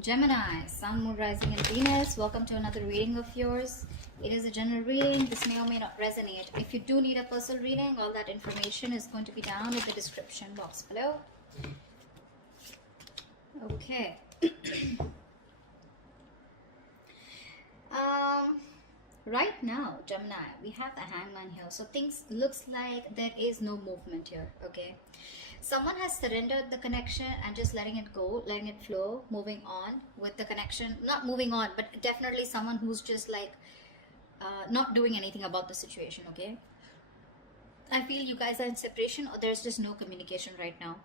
Gemini, Sun, Moon, Rising, and Venus. Welcome to another reading of yours. It is a general reading. This may or may not resonate. If you do need a personal reading, all that information is going to be down in the description box below. Okay. Right now, Gemini, we have the Hangman here. So things looks like there is no movement here. Okay. Someone has surrendered the connection and just letting it go, letting it flow, moving on with the connection. Not moving on, but definitely someone who's just like not doing anything about the situation. Okay. I feel you guys are in separation or there's just no communication right now.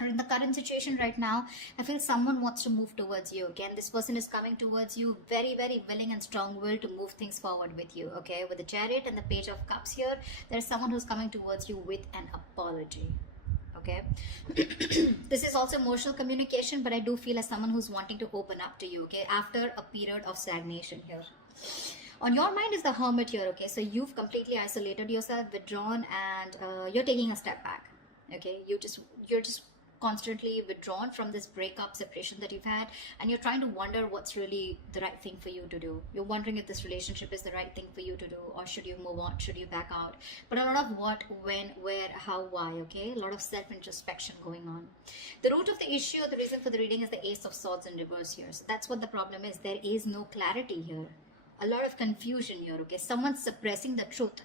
Or in the current situation right now, I feel someone wants to move towards you. Again, this person is coming towards you very, very willing and strong-willed to move things forward with you. Okay, with the Chariot and the Page of Cups here, there's someone who's coming towards you with an apology. Okay. This is also emotional communication, but I do feel as someone who's wanting to open up to you. Okay, after a period of stagnation here. On your mind is the Hermit here. Okay, so you've completely isolated yourself, withdrawn, and you're taking a step back. Okay, you're just constantly withdrawn from this breakup, separation that you've had, and you're trying to wonder what's really the right thing for you to do. You're wondering if this relationship is the right thing for you to do, or should you move on, should you back out. But a lot of what, when, where, how, why. Okay, a lot of self-introspection going on. The root of the issue, the reason for the reading, is the Ace of Swords in reverse here. So that's what the problem is. There is no clarity here, a lot of confusion here. Okay, someone's suppressing the truth,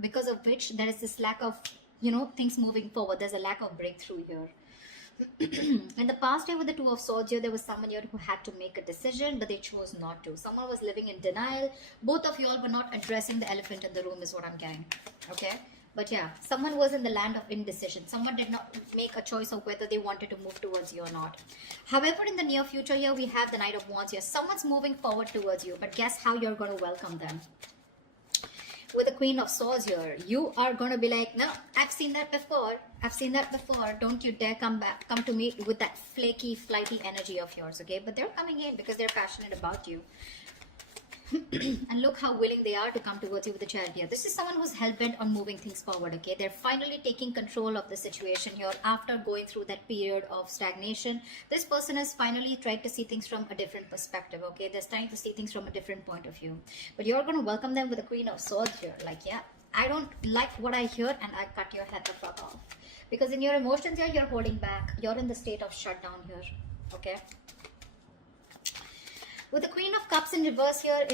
because of which there is this lack of, you know, things moving forward. There's a lack of breakthrough here. In the past year with the Two of Swords here, there was someone here who had to make a decision, but they chose not to. Someone was living in denial. Both of you all were not addressing the elephant in the room is what I'm getting. Okay, but yeah, someone was in the land of indecision. Someone did not make a choice of whether they wanted to move towards you or not. However, in the near future here, we have the Knight of Wands here. Someone's moving forward towards you, but guess how you're going to welcome them? With the Queen of Swords here, you are going to be like, no, I've seen that before. I've seen that before. Don't you dare come to me with that flaky, flighty energy of yours, okay? But they're coming in because they're passionate about you. And look how willing they are to come towards you with the Chariot here. This is someone who's hell-bent on moving things forward, okay? They're finally taking control of the situation here after going through that period of stagnation. This person has finally tried to see things from a different perspective, okay? They're trying to see things from a different point of view. But you're going to welcome them with the Queen of Swords here. Like, yeah, I don't like what I hear and I cut your head the fuck off. Because in your emotions here, you're holding back. You're in the state of shutdown here, okay? With the Queen of Cups in reverse here,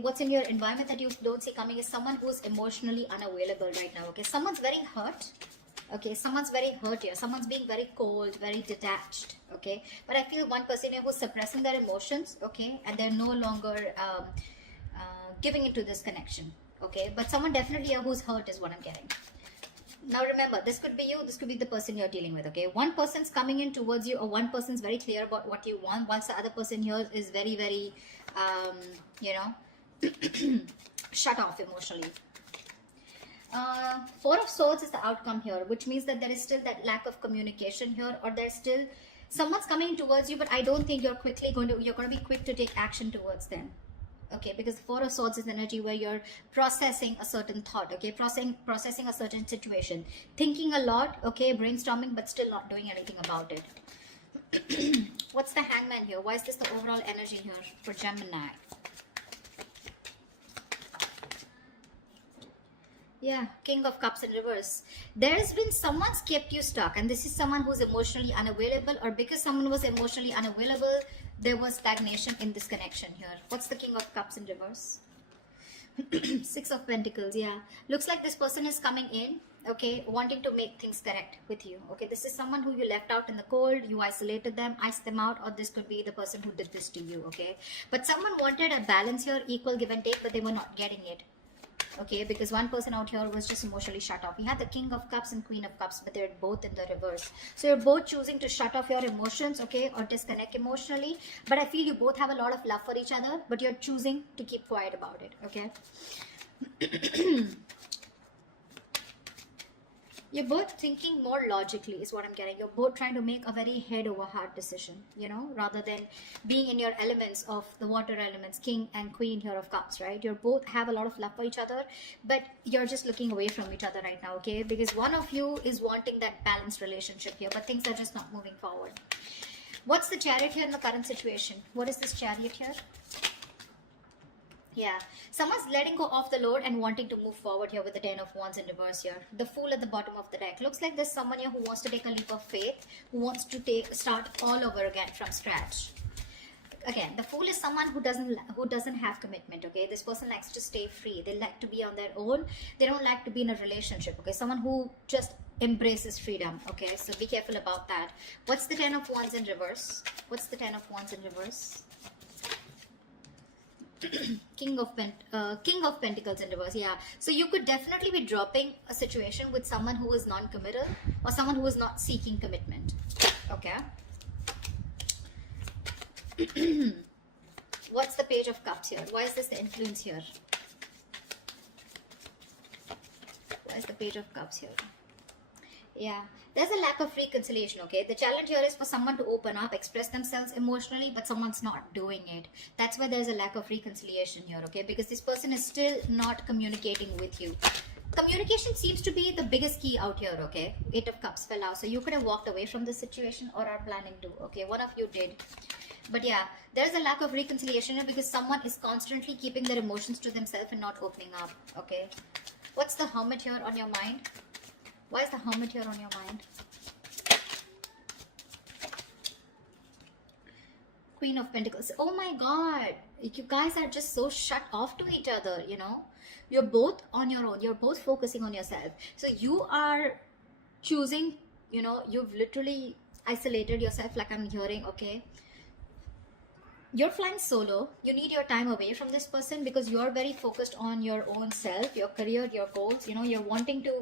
what's in your environment that you don't see coming is someone who's emotionally unavailable right now, okay? Someone's very hurt, okay? Someone's very hurt here. Someone's being very cold, very detached, okay? But I feel one person here who's suppressing their emotions, okay? And they're no longer giving into this connection, okay? But someone definitely here who's hurt is what I'm getting. Now remember, this could be you, this could be the person you're dealing with, okay? One person's coming in towards you, or one person's very clear about what you want, whilst the other person here is very, very, you know, shut off emotionally. Four of Swords is the outcome here, which means that there is still that lack of communication here, or there's still, someone's coming towards you, but I don't think you're going to be quick to take action towards them. Okay, because Four of Swords is energy where you're processing a certain thought, okay, processing a certain situation, thinking a lot, okay, brainstorming, but still not doing anything about it. What's the Hangman here? Why is this the overall energy here for Gemini? Yeah, King of Cups in reverse. There's been someone's kept you stuck, and this is someone who's emotionally unavailable, or because someone was emotionally unavailable, there was stagnation in this connection here. What's the King of Cups in reverse? Six of Pentacles, yeah. Looks like this person is coming in, okay, wanting to make things correct with you. Okay, this is someone who you left out in the cold, you isolated them, iced them out, or this could be the person who did this to you, okay? But someone wanted a balance here, equal give and take, but they were not getting it. Okay, because one person out here was just emotionally shut off. We had the King of Cups and Queen of Cups, but they're both in the reverse. So you're both choosing to shut off your emotions, okay, or disconnect emotionally. But I feel you both have a lot of love for each other, but you're choosing to keep quiet about it, okay? You're both thinking more logically is what I'm getting. You're both trying to make a very head over heart decision, you know, rather than being in your elements of the water elements, King and Queen here of Cups, right? You both have a lot of love for each other, but you're just looking away from each other right now, okay? Because one of you is wanting that balanced relationship here, but things are just not moving forward. What's the Chariot here in the current situation? What is this Chariot here? Yeah, someone's letting go of the load and wanting to move forward here with the Ten of Wands in reverse here. The Fool at the bottom of the deck. Looks like there's someone here who wants to take a leap of faith, who wants to start all over again from scratch. Again, the Fool is someone who doesn't have commitment. Okay, this person likes to stay free. They like to be on their own. They don't like to be in a relationship. Okay, someone who just embraces freedom. Okay, so be careful about that. What's the Ten of Wands in reverse? What's the Ten of Wands in reverse? King of Pentacles in reverse. Yeah, so you could definitely be dropping a situation with someone who is non-committal or someone who is not seeking commitment. Okay. What's the Page of Cups here? Why is this the influence here? Why is the Page of Cups here? Yeah, there's a lack of reconciliation. Okay, the challenge here is for someone to open up, express themselves emotionally, but someone's not doing it. That's why there's a lack of reconciliation here. Okay, because this person is still not communicating with you. Communication seems to be the biggest key out here. Okay, Eight of Cups fell out, so you could have walked away from this situation or are planning to. Okay, one of you did. But yeah, there's a lack of reconciliation here because someone is constantly keeping their emotions to themselves and not opening up. Okay, what's the Hermit here on your mind? Why is the Hermit here on your mind? Queen of Pentacles. Oh my God. You guys are just so shut off to each other, you know. You're both on your own. You're both focusing on yourself. So you are choosing, you know, you've literally isolated yourself like I'm hearing, okay. You're flying solo. You need your time away from this person because you're very focused on your own self, your career, your goals. You know, you're wanting to...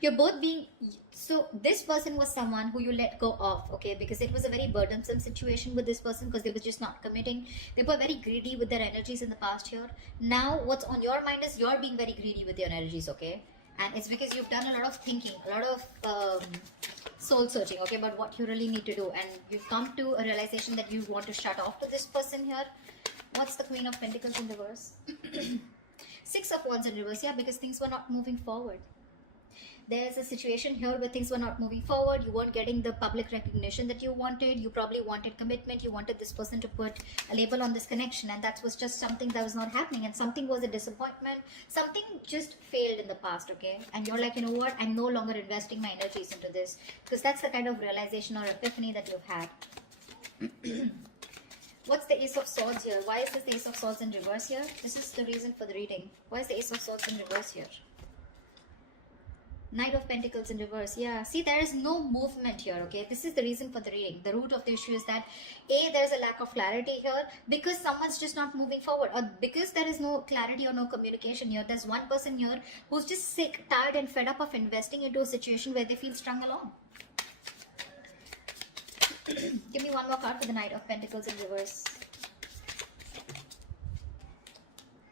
You're both being... So this person was someone who you let go of, okay, because it was a very burdensome situation with this person because they were just not committing. They were very greedy with their energies in the past year. Now what's on your mind is you're being very greedy with your energies, okay, and it's because you've done a lot of thinking, a lot of soul searching, okay, about what you really need to do, and you've come to a realization that you want to shut off to this person here. What's the Queen of Pentacles in reverse? Six of Wands in reverse. Yeah, because things were not moving forward. There's a situation here where things were not moving forward. You weren't getting the public recognition that you wanted. You probably wanted commitment. You wanted this person to put a label on this connection, and that was just something that was not happening, and something was a disappointment. Something just failed in the past, okay, and you're like, you know what, I'm no longer investing my energies into this, because that's the kind of realization or epiphany that you've had. What's the Ace of Swords here? Why is this the Ace of Swords in reverse here? This is the reason for the reading. Why is the Ace of Swords in reverse here? Knight of Pentacles in reverse. Yeah, see, there is no movement here, okay. This is the reason for the reading. The root of the issue is that there's a lack of clarity here because someone's just not moving forward, or because there is no clarity or no communication here. There's one person here who's just sick, tired and fed up of investing into a situation where they feel strung along. Give me one more card for the Knight of Pentacles in reverse.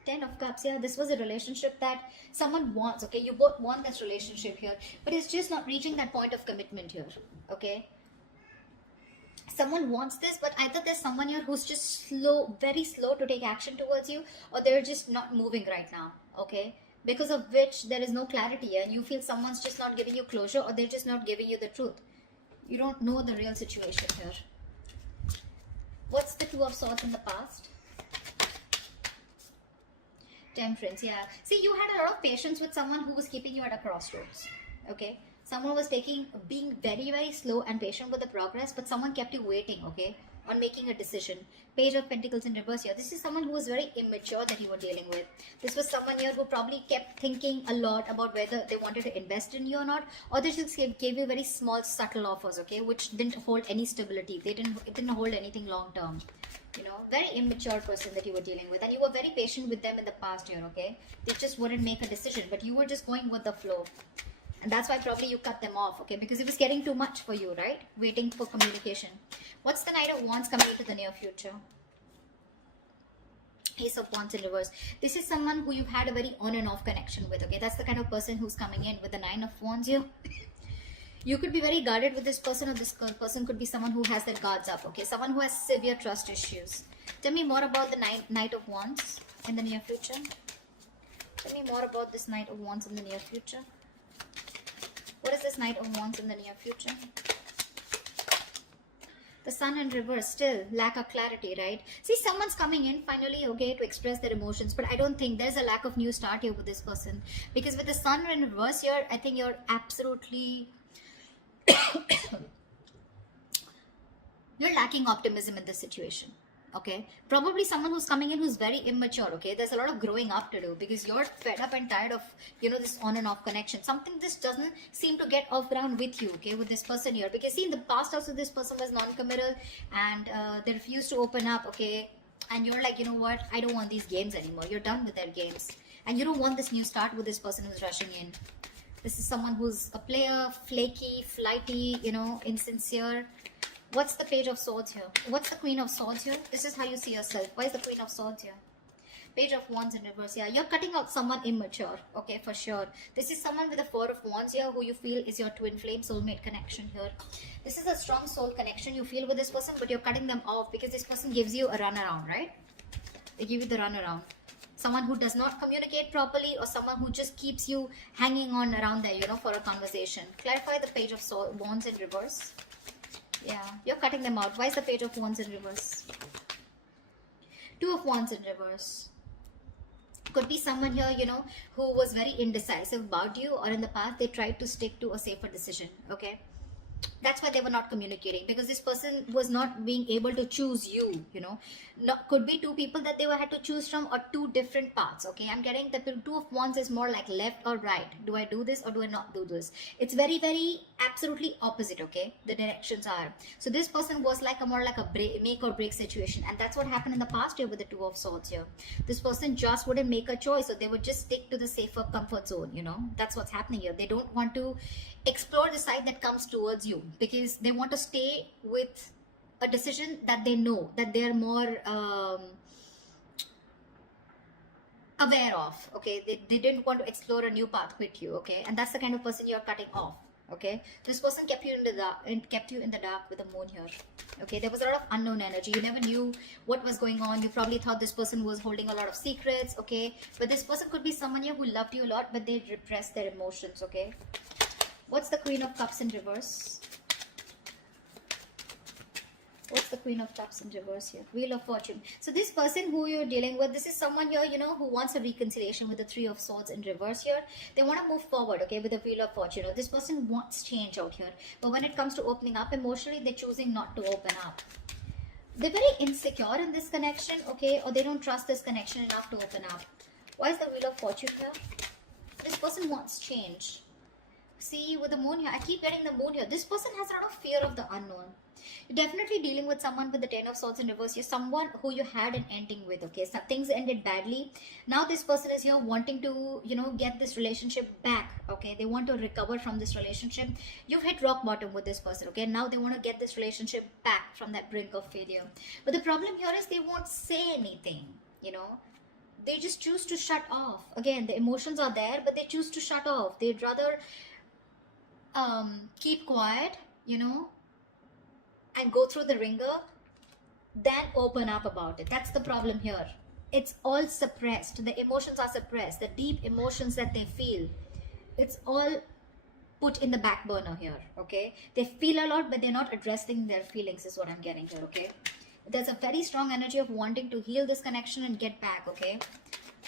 Ten of Cups. Yeah, this was a relationship that someone wants, okay. You both want this relationship here, but it's just not reaching that point of commitment here, okay. Someone wants this, but either there's someone here who's just slow, very slow to take action towards you, or they're just not moving right now, okay, because of which there is no clarity and you feel someone's just not giving you closure, or they're just not giving you the truth. You don't know the real situation here. What's the Two of Swords in the past? Temperance. Yeah, see, you had a lot of patience with someone who was keeping you at a crossroads, okay. Someone was being very, very slow and patient with the progress, but someone kept you waiting, okay, on making a decision. Page of Pentacles in reverse here. This is someone who was very immature that you were dealing with. This was someone here who probably kept thinking a lot about whether they wanted to invest in you or not, or they just gave you very small, subtle offers, okay, which didn't hold any stability. It didn't hold anything long term. You know, very immature person that you were dealing with, and you were very patient with them in the past year, okay. They just wouldn't make a decision, but you were just going with the flow, and that's why probably you cut them off, okay, because it was getting too much for you, right? Waiting for communication. What's the Knight of Wands coming into the near future? Ace of Wands in reverse. This is someone who you've had a very on and off connection with, okay. That's the kind of person who's coming in with the Nine of Wands here. You could be very guarded with this person, or this person could be someone who has their guards up, okay. Someone who has severe trust issues. Tell me more about the Knight of Wands in the near future. Tell me more about this Knight of Wands in the near future. What is this Knight of Wands in the near future? Sun in reverse, still lack of clarity, right? See, someone's coming in finally, okay, to express their emotions, but I don't think there's a lack of new start here with this person, because with the Sun in reverse here, I think you're absolutely you're lacking optimism in this situation. Okay, probably someone who's coming in who's very immature. Okay, there's a lot of growing up to do, because you're fed up and tired of, you know, this on and off connection. Something this doesn't seem to get off ground with you, okay, with this person here, because see, in the past also this person was non-committal, and they refused to open up. Okay, and you're like, you know what, I don't want these games anymore. You're done with their games, and you don't want this new start with this person who's rushing in. This is someone who's a player, flaky, flighty, you know, insincere. What's the Page of Swords here? What's the Queen of Swords here? This is how you see yourself. Why is the Queen of Swords here? Page of Wands in reverse. Yeah, you're cutting out someone immature. Okay, for sure. This is someone with the Four of Wands here who you feel is your twin flame soulmate connection here. This is a strong soul connection you feel with this person, but you're cutting them off because this person gives you a runaround, right? They give you the runaround. Someone who does not communicate properly, or someone who just keeps you hanging on around there, you know, for a conversation. Clarify the Page of Wands in reverse. Yeah, you're cutting them out. Why is the Page of Wands in reverse? Two of Wands in reverse. Could be someone here, you know, who was very indecisive about you, or in the past they tried to stick to a safer decision. Okay, that's why they were not communicating, because this person was not being able to choose you, you know. Could be two people that they had to choose from, or two different paths. Okay, I'm getting the Two of Wands is more like left or right. Do I do this or do I not do this? It's very, very absolutely opposite. Okay, the directions are. So this person was like a more like a make or break situation, and that's what happened in the past year with the Two of Swords here. This person just wouldn't make a choice, so they would just stick to the safer comfort zone, you know. That's what's happening here. They don't want to explore the side that comes towards you, because they want to stay with a decision that they know, that they're more aware of. Okay, they didn't want to explore a new path with you. Okay, and that's the kind of person you're cutting off. Okay, this person kept you in the dark, and kept you in the dark with the moon here. Okay, there was a lot of unknown energy. You never knew what was going on. You probably thought this person was holding a lot of secrets. Okay, but this person could be someone here who loved you a lot, but they repressed their emotions. Okay, what's the Queen of Cups in reverse? What's the Queen of Cups in reverse here? Wheel of Fortune. So this person who you're dealing with, this is someone here, you know, who wants a reconciliation with the Three of Swords in reverse here. They want to move forward, okay, with the Wheel of Fortune. This person wants change out here. But when it comes to opening up emotionally, they're choosing not to open up. They're very insecure in this connection, okay, or they don't trust this connection enough to open up. Why is the Wheel of Fortune here? This person wants change. See, with the moon here, I keep getting the moon here. This person has a lot of fear of the unknown. You're definitely dealing with someone with the Ten of Swords in reverse. You're someone who you had an ending with, okay? So things ended badly. Now this person is here wanting to, you know, get this relationship back, okay? They want to recover from this relationship. You've hit rock bottom with this person, okay? Now they want to get this relationship back from that brink of failure. But the problem here is they won't say anything, you know? They just choose to shut off. Again, the emotions are there, but they choose to shut off. They'd rather keep quiet, you know, and go through the ringer than open up about it. That's the problem here. It's all suppressed. The emotions are suppressed. The deep emotions that they feel, it's all put in the back burner here, okay? They feel a lot, but they're not addressing their feelings, is what I'm getting here, okay? There's a very strong energy of wanting to heal this connection and get back, okay?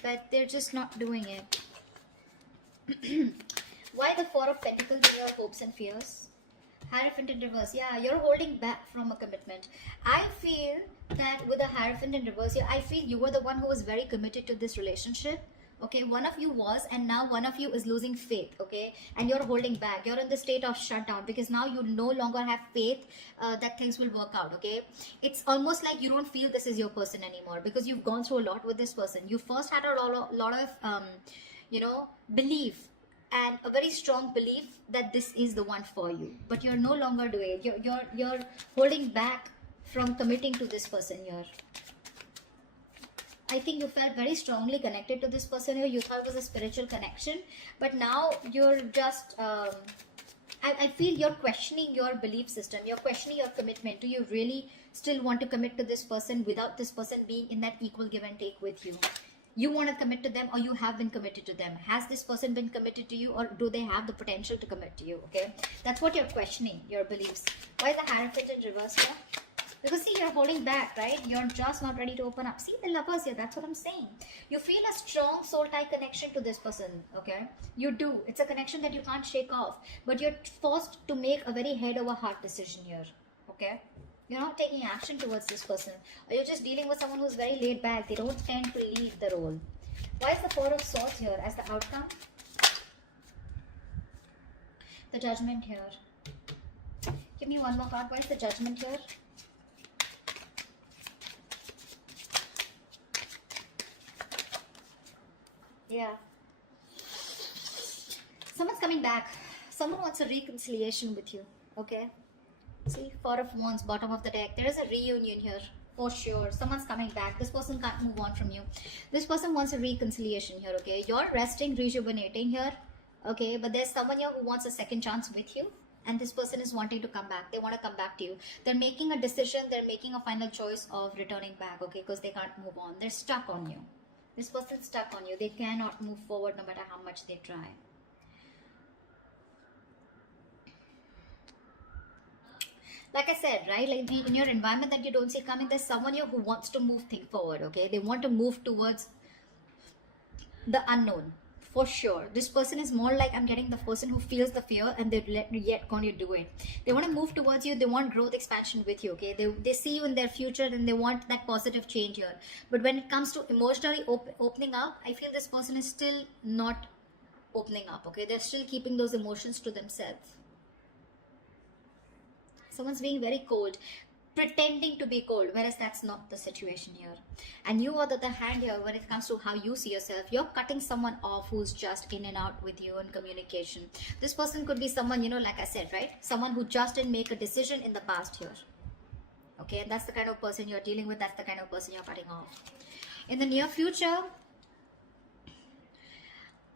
But they're just not doing it. Why the Four of Pentacles in your hopes and fears? Hierophant in reverse. Yeah, you're holding back from a commitment. I feel that with the Hierophant in reverse here, I feel you were the one who was very committed to this relationship. Okay, one of you was, and now one of you is losing faith, okay? And you're holding back. You're in the state of shutdown because now you no longer have faith that things will work out, okay? It's almost like you don't feel this is your person anymore because you've gone through a lot with this person. You first had a lot of, you know, belief, and a very strong belief that this is the one for you, but you're no longer doing it. You're holding back from committing to this person here. I think you felt very strongly connected to this person here. You thought it was a spiritual connection, but now you're just I feel you're questioning your belief system. You're questioning your commitment. Do you really still want to commit to this person without this person being in that equal give and take with you? You want to commit to them, or you have been committed to them? Has this person been committed to you, or do they have the potential to commit to you? Okay, that's what you're questioning, your beliefs. Why is the Hierophant in reverse here? Because see, you're holding back, right? You're just not ready to open up. See the lovers here, that's what I'm saying. You feel a strong soul tie connection to this person, okay? You do. It's a connection that you can't shake off. But you're forced to make a very head over heart decision here, okay? You're not taking action towards this person. Or you're just dealing with someone who's very laid back. They don't tend to lead the role. Why is the Four of Swords here as the outcome? The Judgment here. Give me one more card. Why is the Judgment here? Yeah. Someone's coming back. Someone wants a reconciliation with you. Okay. See, Four of Wands, bottom of the deck. There is a reunion here. For sure. Someone's coming back. This person can't move on from you. This person wants a reconciliation here. Okay. You're resting, rejuvenating here. Okay. But there's someone here who wants a second chance with you. And this person is wanting to come back. They want to come back to you. They're making a decision. They're making a final choice of returning back. Okay. Because they can't move on. They're stuck on you. This person's stuck on you. They cannot move forward no matter how much they try. Like I said, right? Like in your environment that you don't see coming, there's someone here who wants to move things forward, okay? They want to move towards the unknown. For sure. This person is more like, I'm getting the person who feels the fear and they're yet going to do it. They want to move towards you. They want growth, expansion with you, okay? They see you in their future and they want that positive change here. But when it comes to emotionally opening up, I feel this person is still not opening up, okay? They're still keeping those emotions to themselves. Someone's being very cold, pretending to be cold, whereas that's not the situation here. And you, on the other hand here, when it comes to how you see yourself, you're cutting someone off who's just in and out with you in communication. This person could be someone, you know, like I said, right? Someone who just didn't make a decision in the past here. Okay, and that's the kind of person you're dealing with. That's the kind of person you're cutting off. In the near future,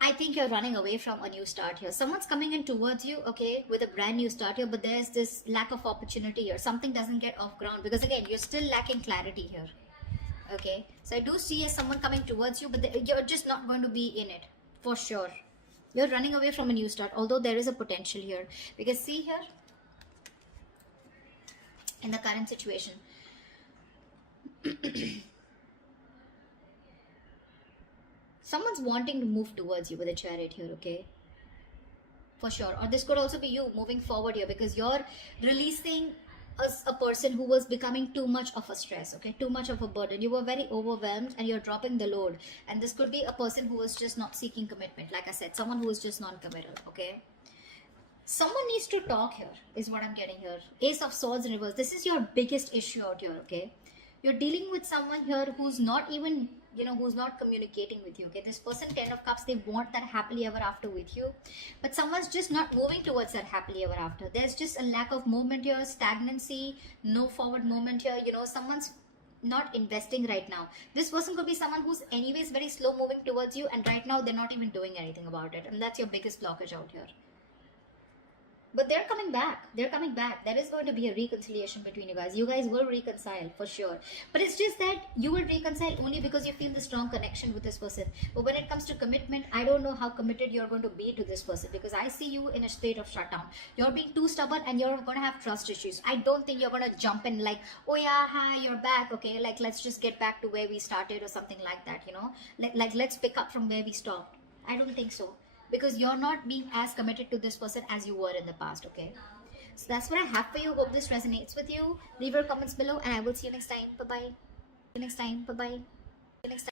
I think you're running away from a new start here. Someone's coming in towards you, okay, with a brand new start here, but there's this lack of opportunity here. Something doesn't get off ground because, again, you're still lacking clarity here, okay? So I do see someone coming towards you, but you're just not going to be in it, for sure. You're running away from a new start, although there is a potential here. Because see here, in the current situation, someone's wanting to move towards you with a Chariot here, okay? For sure. Or this could also be you moving forward here because you're releasing a person who was becoming too much of a stress, okay? Too much of a burden. You were very overwhelmed and you're dropping the load. And this could be a person who was just not seeking commitment. Like I said, someone who is just non-committal, okay? Someone needs to talk here, is what I'm getting here. Ace of Swords in reverse. This is your biggest issue out here, okay? You're dealing with someone here who's not even, you know, who's not communicating with you, okay? This person, 10 of Cups, they want that happily ever after with you. But someone's just not moving towards that happily ever after. There's just a lack of movement here, stagnancy, no forward movement here. You know, someone's not investing right now. This person could be someone who's anyways very slow moving towards you, and right now they're not even doing anything about it. And that's your biggest blockage out here. But they're coming back. They're coming back. There is going to be a reconciliation between you guys. You guys will reconcile for sure. But it's just that you will reconcile only because you feel the strong connection with this person. But when it comes to commitment, I don't know how committed you're going to be to this person because I see you in a state of shutdown. You're being too stubborn and you're going to have trust issues. I don't think you're going to jump in like, oh yeah, hi, you're back. Okay, like let's just get back to where we started or something like that, you know. Like let's pick up from where we stopped. I don't think so. Because you're not being as committed to this person as you were in the past, okay? So that's what I have for you. Hope this resonates with you. Leave your comments below and I will see you next time. Bye-bye. See you next time. Bye-bye. See you next time.